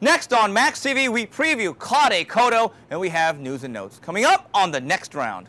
Next on Max TV, we preview Clottey, Cotto, and we have news and notes coming up on the next round.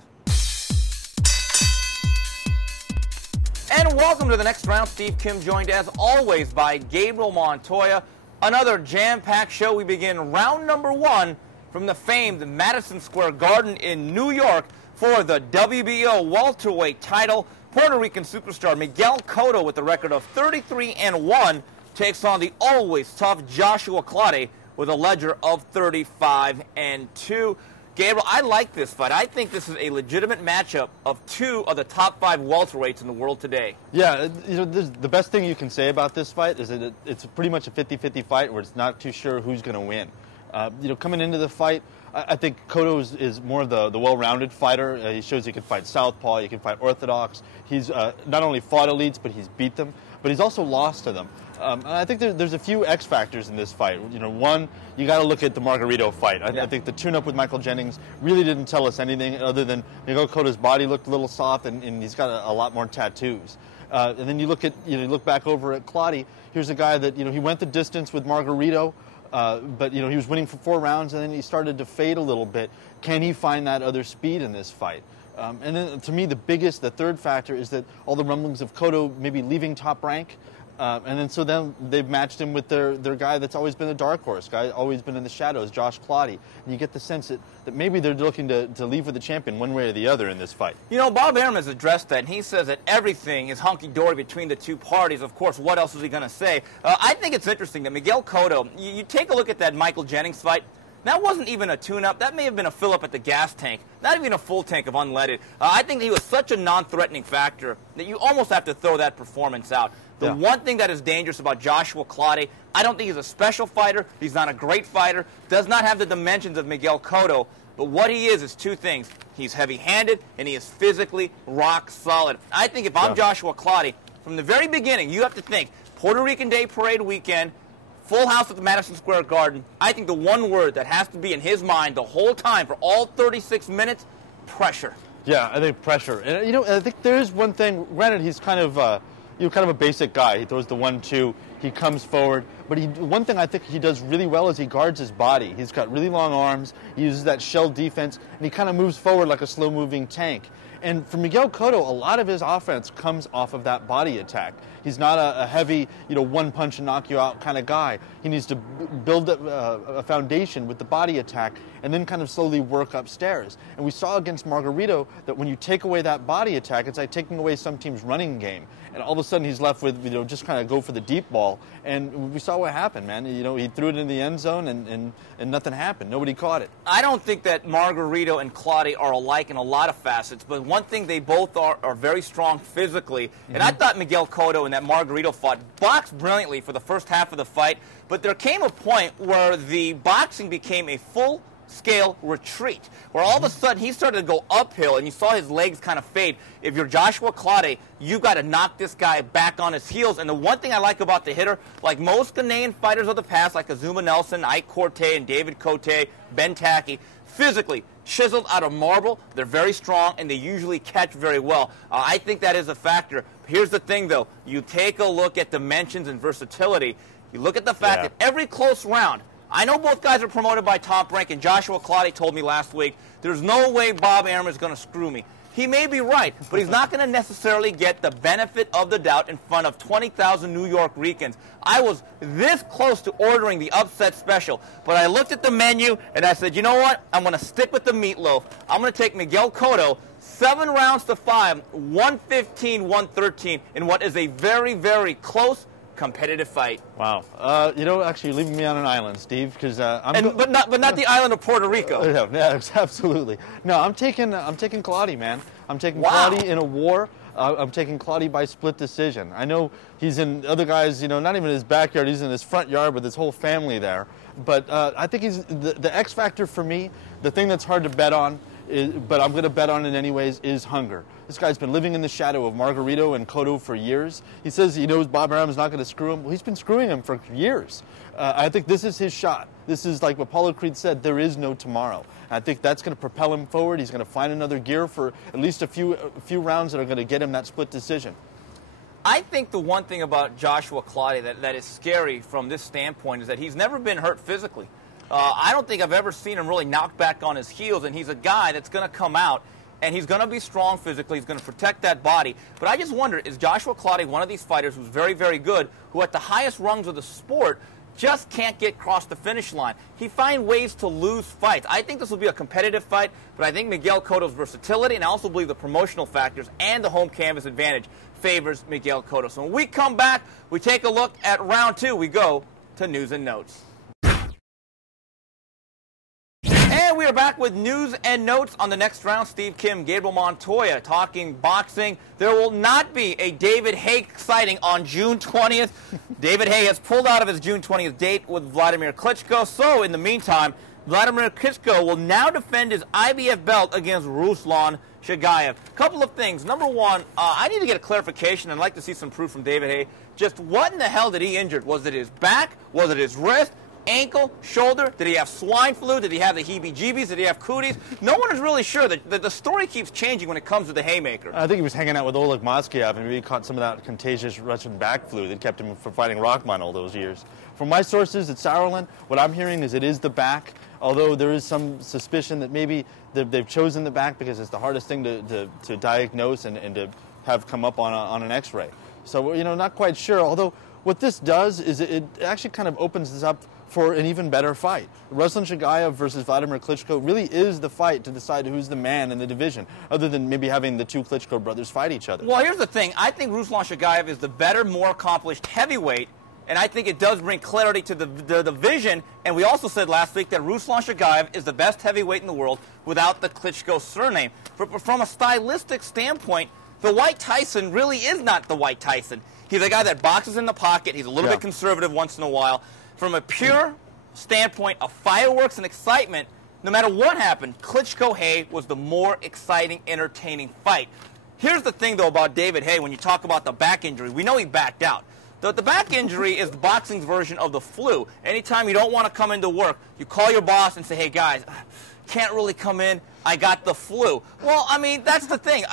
And welcome to the next round. Steve Kim joined as always by Gabriel Montoya. Another jam-packed show. We begin round number 1 from the famed Madison Square Garden in New York for the WBO welterweight title. Puerto Rican superstar Miguel Cotto, with a record of 33-1, takes on the always tough Joshua Clottey with a ledger of 35-2. Gabriel, I like this fight. I think this is a legitimate matchup of 2 of the top 5 welterweights in the world today. Yeah, the best thing you can say about this fight is that it's pretty much a 50-50 fight where it's not too sure who's going to win. Coming into the fight, I think Cotto is more of the well-rounded fighter. He shows he can fight southpaw, he can fight orthodox. He's not only fought elites, but he's beat them, but he's also lost to them. And I think there's a few X factors in this fight. One, you got to look at the Margarito fight. I think the tune-up with Michael Jennings really didn't tell us anything other than Miguel Cotto's body looked a little soft, and he's got a lot more tattoos. And then you look back over at Clottey. Here's a guy that he went the distance with Margarito, but he was winning for 4 rounds, and then he started to fade a little bit. Can he find that other speed in this fight? And then to me, the third factor is that all the rumblings of Cotto maybe leaving Top Rank. And then they've matched him with their guy that's always been a dark horse, guy always been in the shadows, Josh Clottey. And you get the sense that maybe they're looking to leave with the champion one way or the other in this fight. Bob Arum has addressed that, and he says that everything is hunky-dory between the two parties. Of course, what else is he going to say? I think it's interesting that Miguel Cotto, you take a look at that Michael Jennings fight. That wasn't even a tune-up. That may have been a fill-up at the gas tank, not even a full tank of unleaded. I think that he was such a non-threatening factor that you almost have to throw that performance out. The one thing that is dangerous about Joshua Clottey, I don't think he's a special fighter. He's not a great fighter. Does not have the dimensions of Miguel Cotto. But what he is 2 things. He's heavy-handed, and he is physically rock solid. I think if I'm Joshua Clottey, from the very beginning, you have to think Puerto Rican Day Parade weekend, full house at the Madison Square Garden. I think the one word that has to be in his mind the whole time for all 36 minutes, pressure. Yeah, I think pressure. And, I think there is one thing. Granted, he's kind of a basic guy. He throws the 1-2. He comes forward. But one thing I think he does really well is he guards his body. He's got really long arms. He uses that shell defense, and he kind of moves forward like a slow-moving tank. And for Miguel Cotto, a lot of his offense comes off of that body attack. He's not a heavy, one punch and knock you out kind of guy. He needs to build a foundation with the body attack and then kind of slowly work upstairs. And we saw against Margarito that when you take away that body attack, it's like taking away some team's running game. And all of a sudden he's left with, just kind of go for the deep ball. And we saw what happened, man. He threw it in the end zone and nothing happened. Nobody caught it. I don't think that Margarito and Clottey are alike in a lot of facets, but one thing they both are very strong physically. And I thought Miguel Cotto and that Margarito fought boxed brilliantly for the first half of the fight, but there came a point where the boxing became a full-scale retreat, where all of a sudden he started to go uphill, and you saw his legs kind of fade. If you're Joshua Clottey, you've got to knock this guy back on his heels. And the one thing I like about the hitter, like most Ghanaian fighters of the past, like Azuma Nelson, Ike Corte, and David Cote, Ben Taki, physically chiseled out of marble. They're very strong, and they usually catch very well. I think that is a factor. Here's the thing, though. You take a look at dimensions and versatility. You look at the fact that every close round, I know both guys are promoted by Top Rank, and Joshua Clottey told me last week, there's no way Bob Arum is going to screw me. He may be right, but he's not going to necessarily get the benefit of the doubt in front of 20,000 New York Ricans. I was this close to ordering the upset special, but I looked at the menu and I said, you know what? I'm going to stick with the meatloaf. I'm going to take Miguel Cotto 7 rounds to 5, 115-113 in what is a very, very close, competitive fight. Wow. Actually, you're leaving me on an island, Steve, because but not the island of Puerto Rico. Yeah, absolutely. No, I'm taking Clottey, man. I'm taking Clottey in a war. I'm taking Clottey by split decision. I know he's in other guys, not even in his backyard. He's in his front yard with his whole family there. But I think he's the X factor for me. The thing that's hard to bet on, but I'm going to bet on it anyways, is hunger. This guy's been living in the shadow of Margarito and Cotto for years. He says he knows Bob Arum is not going to screw him. Well, he's been screwing him for years. I think this is his shot. This is like what Apollo Creed said, there is no tomorrow. I think that's going to propel him forward. He's going to find another gear for at least a few rounds that are going to get him that split decision. I think the one thing about Joshua Clottey that is scary from this standpoint is that he's never been hurt physically. I don't think I've ever seen him really knock back on his heels, and he's a guy that's going to come out, and he's going to be strong physically. He's going to protect that body. But I just wonder, is Joshua Clottey one of these fighters who's very, very good, who at the highest rungs of the sport just can't get across the finish line? He finds ways to lose fights. I think this will be a competitive fight, but I think Miguel Cotto's versatility, and I also believe the promotional factors and the home canvas advantage favors Miguel Cotto. So when we come back, we take a look at round 2. We go to news and notes. And we are back with news and notes on the next round. Steve, Kim, Gabriel Montoya talking boxing. There will not be a David Haye sighting on June 20th. David Haye has pulled out of his June 20th date with Vladimir Klitschko. So in the meantime, Vladimir Klitschko will now defend his IBF belt against Ruslan Chagayev. Couple of things. Number one, I need to get a clarification. I'd like to see some proof from David Haye. Just what in the hell did he injure? Was it his back? Was it his wrist? Ankle, shoulder? Did he have swine flu? Did he have the heebie-jeebies? Did he have cooties? No one is really sure. The story keeps changing when it comes to the Haymaker. I think he was hanging out with Oleg Moskiev and maybe caught some of that contagious Russian back flu that kept him from fighting Rockman all those years. From my sources at Sauerland, what I'm hearing is it is the back, although there is some suspicion that maybe they've chosen the back because it's the hardest thing to diagnose and to have come up on an X-ray. So, not quite sure, although what this does is it actually kind of opens this up for an even better fight. Ruslan Chagayev versus Vladimir Klitschko really is the fight to decide who's the man in the division, other than maybe having the two Klitschko brothers fight each other. Well, here's the thing. I think Ruslan Chagayev is the better, more accomplished heavyweight, and I think it does bring clarity to the division. And we also said last week that Ruslan Chagayev is the best heavyweight in the world without the Klitschko surname. From a stylistic standpoint, the White Tyson really is not the White Tyson. He's a guy that boxes in the pocket. He's a little bit conservative once in a while. From a pure standpoint of fireworks and excitement, no matter what happened, Klitschko-Haye was the more exciting, entertaining fight. Here's the thing, though, about David Haye. When you talk about the back injury, we know he backed out. The back injury is the boxing's version of the flu. Anytime you don't want to come into work, you call your boss and say, hey, guys, can't really come in. I got the flu. Well, I mean, that's the thing.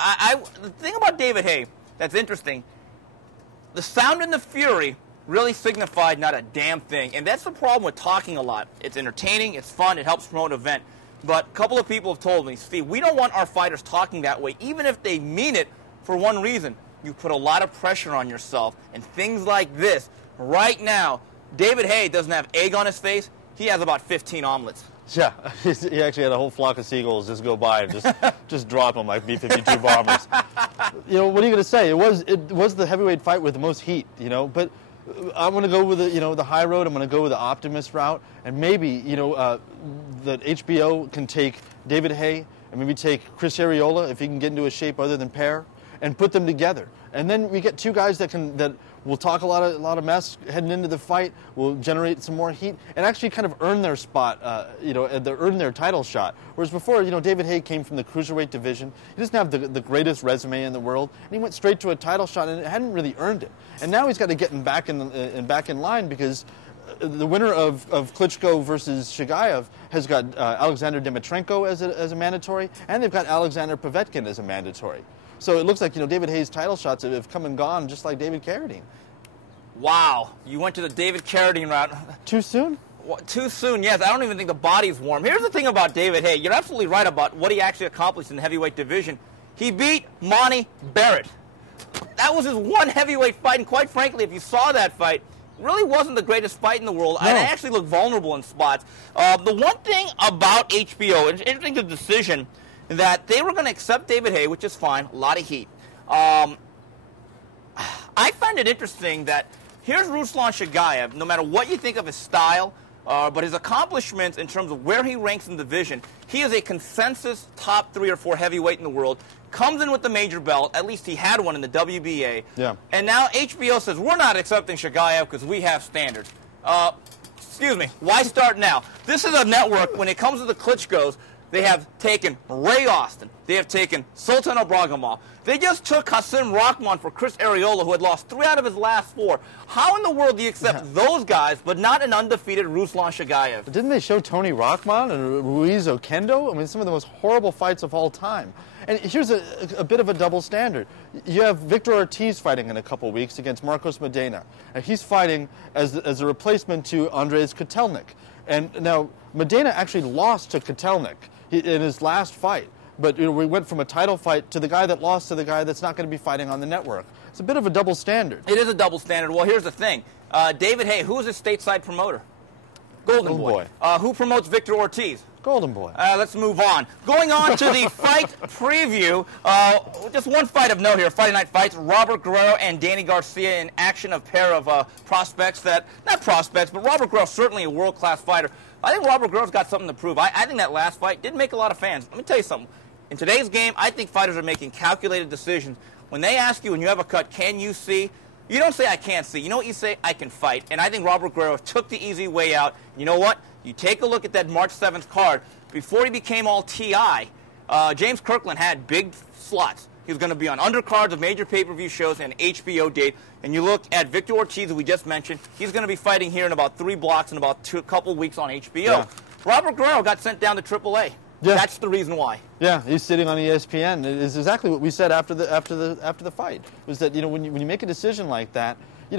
The thing about David Haye that's interesting, the sound and the fury really signified not a damn thing. And that's the problem with talking a lot. It's entertaining, it's fun, it helps promote an event. But a couple of people have told me, Steve, we don't want our fighters talking that way, even if they mean it for one reason. You put a lot of pressure on yourself, and things like this. Right now, David Haye doesn't have egg on his face. He has about 15 omelets. Yeah, he actually had a whole flock of seagulls just go by and just drop them like B-52 bombers. What are you going to say? It was the heavyweight fight with the most heat, but I'm going to go with the high road. I'm going to go with the optimist route, and maybe that HBO can take David Haye and maybe take Chris Arreola if he can get into a shape other than Pear, and put them together. And then we get two guys that will talk a lot of mess heading into the fight, will generate some more heat, and actually kind of earn their spot, earn their title shot. Whereas before, David Haye came from the cruiserweight division. He doesn't have the greatest resume in the world, and he went straight to a title shot and hadn't really earned it. And now he's got to get back in line because the winner of Klitschko versus Chagayev has got Alexander Dimitrenko as a mandatory, and they've got Alexander Povetkin as a mandatory. So it looks like, David Haye's title shots have come and gone just like David Carradine. Wow. You went to the David Carradine route. Too soon? Well, too soon, yes. I don't even think the body's warm. Here's the thing about David Haye. You're absolutely right about what he actually accomplished in the heavyweight division. He beat Monty Barrett. That was his one heavyweight fight, and quite frankly, if you saw that fight, it really wasn't the greatest fight in the world. No. And it actually looked vulnerable in spots. The one thing about HBO, it's interesting the decision that they were going to accept David Haye, which is fine, a lot of heat. I find it interesting that here's Ruslan Chagayev, no matter what you think of his style, but his accomplishments in terms of where he ranks in the division, he is a consensus top 3 or 4 heavyweight in the world, comes in with the major belt, at least he had one in the WBA, and now HBO says, we're not accepting Chagayev because we have standards. Excuse me, why start now? This is a network, when it comes to the Klitschkos, They have taken Ray Austin. They have taken Sultan Ibragimov. They just took Hasim Rahman for Chris Arreola, who had lost 3 out of his last 4. How in the world do you accept those guys, but not an undefeated Ruslan Shagayev? Didn't they show Tony Rahman and Ruiz Oquendo? I mean, some of the most horrible fights of all time. And here's a bit of a double standard. You have Victor Ortiz fighting in a couple weeks against Marcos Medina. And he's fighting as a replacement to Andres Kotelnik. And now, Medina actually lost to Kotelnik in his last fight. But we went from a title fight to the guy that lost to the guy that's not going to be fighting on the network. It's a bit of a double standard. It is a double standard. Well, here's the thing. David Haye, who is his stateside promoter? Golden Boy. Who promotes Victor Ortiz? Golden Boy. Let's move on. Going on to the fight preview. Just one fight of note here. Friday Night Fights. Robert Guerrero and Danny Garcia in action. A pair of prospects that, not prospects, but Robert Guerrero certainly a world-class fighter. I think Robert Guerrero's got something to prove. I think that last fight didn't make a lot of fans. Let me tell you something. In today's game, I think fighters are making calculated decisions. When they ask you, when you have a cut, can you see? You don't say, I can't see. You know what you say? I can fight. And I think Robert Guerrero took the easy way out. You know what? You take a look at that March 7th card. Before he became all TI, James Kirkland had big slots. He was going to be on undercards of major pay-per-view shows and an HBO date. And you look at Victor Ortiz, who we just mentioned. He's going to be fighting here in about 3 blocks in about a couple weeks on HBO. Yeah. Robert Guerrero got sent down to AAA. Yeah. That's the reason why. Yeah, he's sitting on ESPN. It is exactly what we said after the fight. Was that when you make a decision like that,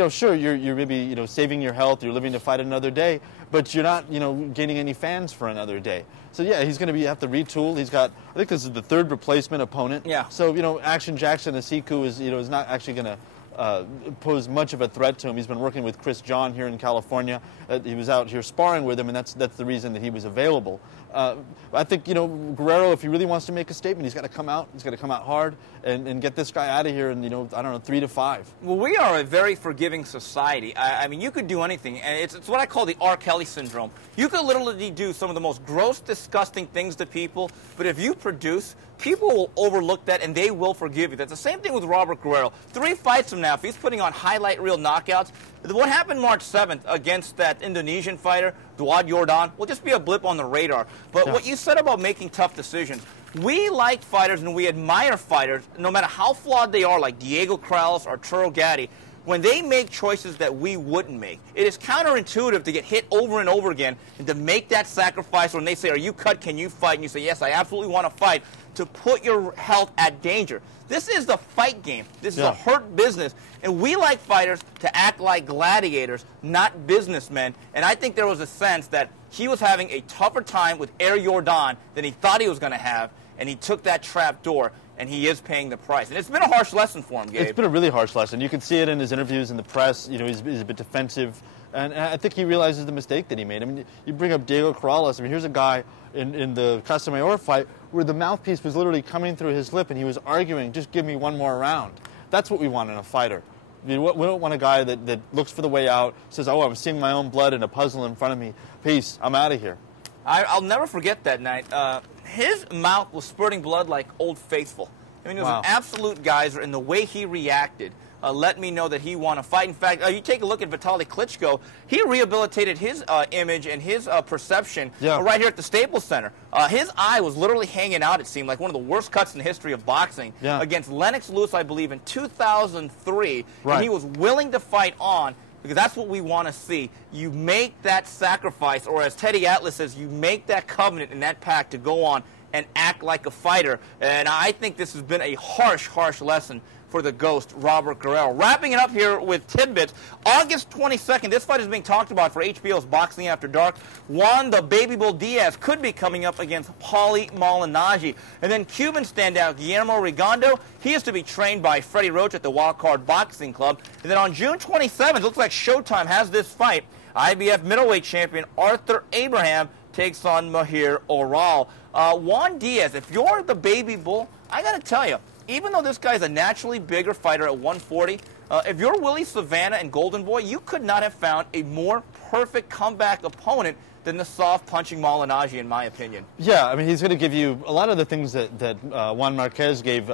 sure you're maybe saving your health, you're living to fight another day, but you're not gaining any fans for another day. So yeah, he's going to have to retool. He's got, I think this is the 3rd replacement opponent. Yeah. So Action Jackson Asiku is not actually going to pose much of a threat to him. He's been working with Chris John here in California. He was out here sparring with him, and that's the reason that he was available. I think Guerrero, if he really wants to make a statement, he's got to come out. He's got to come out hard and get this guy out of here in 3 to 5. Well, we are a very forgiving society. I mean, you could do anything, and it's what I call the R. Kelly syndrome. You could literally do some of the most gross, disgusting things to people, but if you produce, people will overlook that and they will forgive you. That's the same thing with Robert Guerrero. 3 fights from now, if he's putting on highlight reel knockouts, what happened March 7th against that Indonesian fighter, Duad Yordan, will just be a blip on the radar. But what you said about making tough decisions, we like fighters and we admire fighters, no matter how flawed they are, like Diego Corrales or Arturo Gatti, when they make choices that we wouldn't make. It is counterintuitive to get hit over and over again and to make that sacrifice when they say, are you cut, can you fight? And you say, yes, I absolutely want to fight, to put your health at danger. This is the fight game. This is a hurt business. And we like fighters to act like gladiators, not businessmen. And I think there was a sense that he was having a tougher time with Air Jordan than he thought he was going to have, and he took that trap door, and he is paying the price. And it's been a harsh lesson for him, Gabe. It's been a really harsh lesson. You can see it in his interviews in the press. He's a bit defensive. And I think he realizes the mistake that he made. I mean, you bring up Diego Corrales. I mean, here's a guy in the Casamayor fight where the mouthpiece was literally coming through his lip, and he was arguing, just give me one more round. That's what we want in a fighter. I mean, we don't want a guy that looks for the way out, says, oh, I'm seeing my own blood in a puzzle in front of me. Peace, I'm out of here. I'll never forget that night. His mouth was spurting blood like Old Faithful. I mean, it was an absolute geyser, and the way he reacted let me know that he won a fight. In fact, you take a look at Vitaly Klitschko. He rehabilitated his image and his perception right here at the Staples Center. His eye was literally hanging out, it seemed, like one of the worst cuts in the history of boxing against Lennox Lewis, I believe, in 2003. Right. And he was willing to fight on, because that's what we want to see. You make that sacrifice, or as Teddy Atlas says, you make that covenant and that pact to go on and act like a fighter. And I think this has been a harsh, harsh lesson for the Ghost, Robert Guerrero. Wrapping it up here with Tidbits, August 22nd, this fight is being talked about for HBO's Boxing After Dark. Juan the Baby Bull Diaz could be coming up against Paulie Malignaggi. And then Cuban standout Guillermo Rigondo, he is to be trained by Freddie Roach at the Wild Card Boxing Club. And then on June 27th, it looks like Showtime has this fight. IBF middleweight champion Arthur Abraham takes on Mahir Oral. Juan Diaz, if you're the Baby Bull, I got to tell you, even though this guy's a naturally bigger fighter at 140, if you're Willie Savannah and Golden Boy, you could not have found a more perfect comeback opponent than the soft-punching Malignaggi, in my opinion. Yeah, I mean, he's going to give you a lot of the things that Juan Marquez gave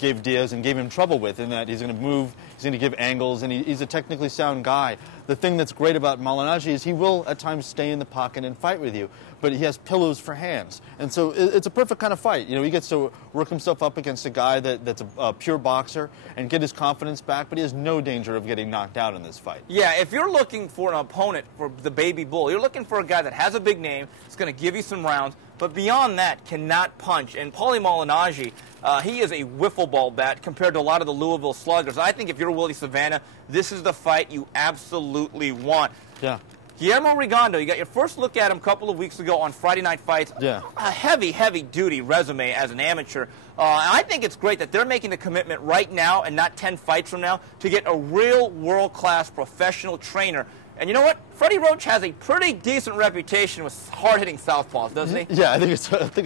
Diaz and gave him trouble with, in that he's going to move, he's going to give angles, and he's a technically sound guy. The thing that's great about Malignaggi is he will, at times, stay in the pocket and fight with you, but he has pillows for hands. And so it's a perfect kind of fight. You know, he gets to work himself up against a guy that's a pure boxer and get his confidence back, but he has no danger of getting knocked out in this fight. Yeah, if you're looking for an opponent for the Baby Bull, you're looking for a guy that has a big name, is going to give you some rounds, but beyond that, cannot punch. And Paulie Malignaggi, he is a wiffle ball bat compared to a lot of the Louisville sluggers. I think if you're Willie Savannah, this is the fight you absolutely want. Yeah. Guillermo Rigondeaux, you got your first look at him a couple of weeks ago on Friday Night Fights. Yeah. A heavy, heavy-duty resume as an amateur. I think it's great that they're making the commitment right now and not 10 fights from now to get a real world-class professional trainer. And you know what? Freddie Roach has a pretty decent reputation with hard-hitting southpaws, doesn't he? Yeah, I think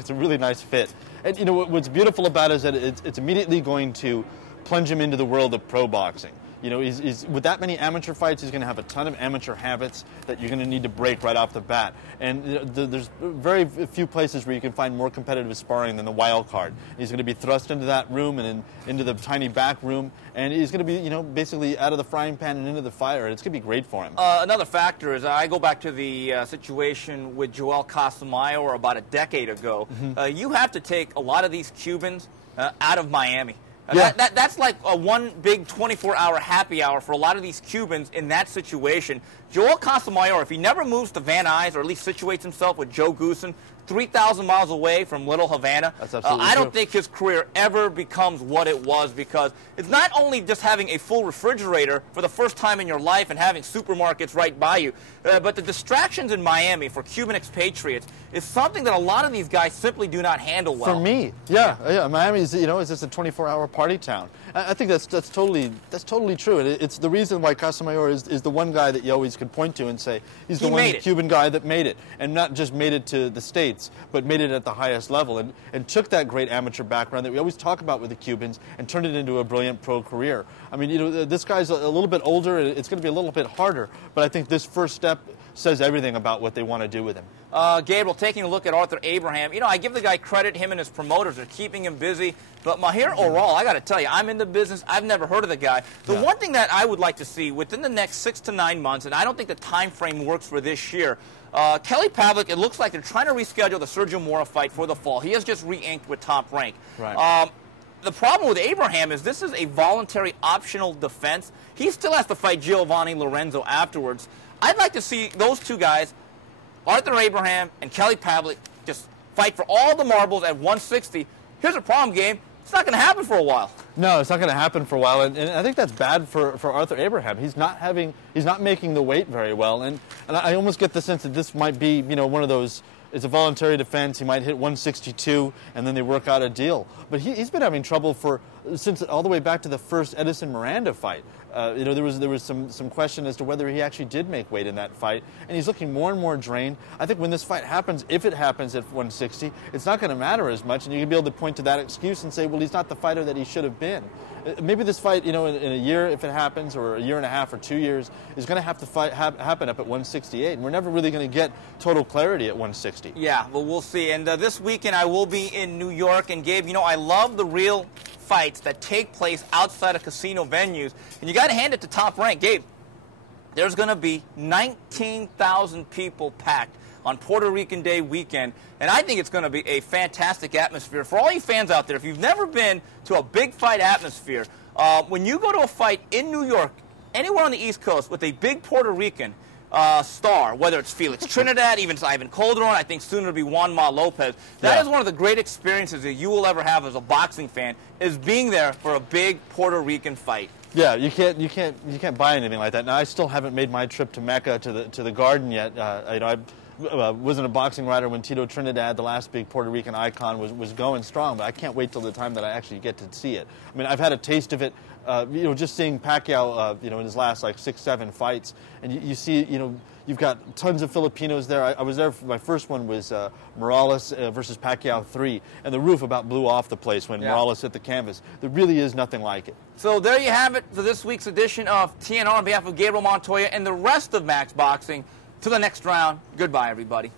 it's a really nice fit. And you know what's beautiful about it is that it's immediately going to plunge him into the world of pro boxing. You know, he's with that many amateur fights, he's going to have a ton of amateur habits that you're going to need to break right off the bat. And there's very few places where you can find more competitive sparring than the wild card. He's going to be thrust into that room and into the tiny back room, and he's going to be, you know, basically out of the frying pan and into the fire. It's going to be great for him. Another factor is I go back to the situation with Joel Casamayor about a decade ago. Mm-hmm. You have to take a lot of these Cubans out of Miami. Yeah. That's like a one big 24-hour happy hour for a lot of these Cubans in that situation. Joel Casamayor, if he never moves to Van Nuys or at least situates himself with Joe Goosen, 3,000 miles away from Little Havana, I don't think his career ever becomes what it was, because it's not only just having a full refrigerator for the first time in your life and having supermarkets right by you, but the distractions in Miami for Cuban expatriates is something that a lot of these guys simply do not handle well. For me, yeah, Miami is, you know, is just a 24-hour party town. I think that's totally true. And it's the reason why Casamayor is the one guy that you always could point to and say he's the one Cuban guy that made it, and not just made it to the States, but made it at the highest level, and took that great amateur background that we always talk about with the Cubans and turned it into a brilliant pro career. I mean, you know, this guy's a little bit older, and it's going to be a little bit harder, but I think this first step says everything about what they want to do with him. Gabriel, taking a look at Arthur Abraham, you know, I give the guy credit. Him and his promoters are keeping him busy. But Mahir Oral, I got to tell you, I'm in the business. I've never heard of the guy. The one thing that I would like to see within the next 6 to 9 months, and I don't think the time frame works for this year, Kelly Pavlik, it looks like they're trying to reschedule the Sergio Mora fight for the fall. He has just re-inked with Top Rank. Right. The problem with Abraham is this is a voluntary optional defense. He still has to fight Giovanni Lorenzo afterwards. I'd like to see those two guys, Arthur Abraham and Kelly Pavlik, just fight for all the marbles at 160. Here's a problem, Gabe. It's not going to happen for a while. No, it's not going to happen for a while, and I think that's bad for Arthur Abraham. He's not making the weight very well, and I almost get the sense that this might be, you know, one of those. It's a voluntary defense. He might hit 162, and then they work out a deal. But he's been having trouble since all the way back to the first Edison Miranda fight. You know, there was some question as to whether he actually did make weight in that fight, and he's looking more and more drained. I think when this fight happens, if it happens at 160, it's not going to matter as much, and you can be able to point to that excuse and say, well, he's not the fighter that he should have been. Maybe this fight, you know, in a year, if it happens, or a year and a half or 2 years, is going to have to happen up at 168, and we're never really going to get total clarity at 160. Yeah, well, we'll see. And this weekend I will be in New York, and Gabe, you know, I love the real fights that take place outside of casino venues, and you got to hand it to Top Rank. Gabe, there's going to be 19,000 people packed on Puerto Rican Day weekend, and I think it's going to be a fantastic atmosphere. For all you fans out there, if you've never been to a big fight atmosphere, when you go to a fight in New York, anywhere on the East Coast with a big Puerto Rican star, whether it's Felix Trinidad, even Ivan Calderon, I think soon it'll be Juan Ma Lopez. That is one of the great experiences that you will ever have as a boxing fan, is being there for a big Puerto Rican fight. Yeah, you can't buy anything like that. Now, I still haven't made my trip to Mecca to the Garden yet. You know, I wasn't a boxing writer when Tito Trinidad, the last big Puerto Rican icon, was going strong, but I can't wait till the time that I actually get to see it. I mean, I've had a taste of it, you know, just seeing Pacquiao, you know, in his last like 6-7 fights, and you see, you know, you've got tons of Filipinos there. I was there. My first one was Morales versus Pacquiao 3, and the roof about blew off the place when Morales hit the canvas. There really is nothing like it. So there you have it for this week's edition of TNR on behalf of Gabriel Montoya and the rest of Max Boxing. To the next round. Goodbye, everybody.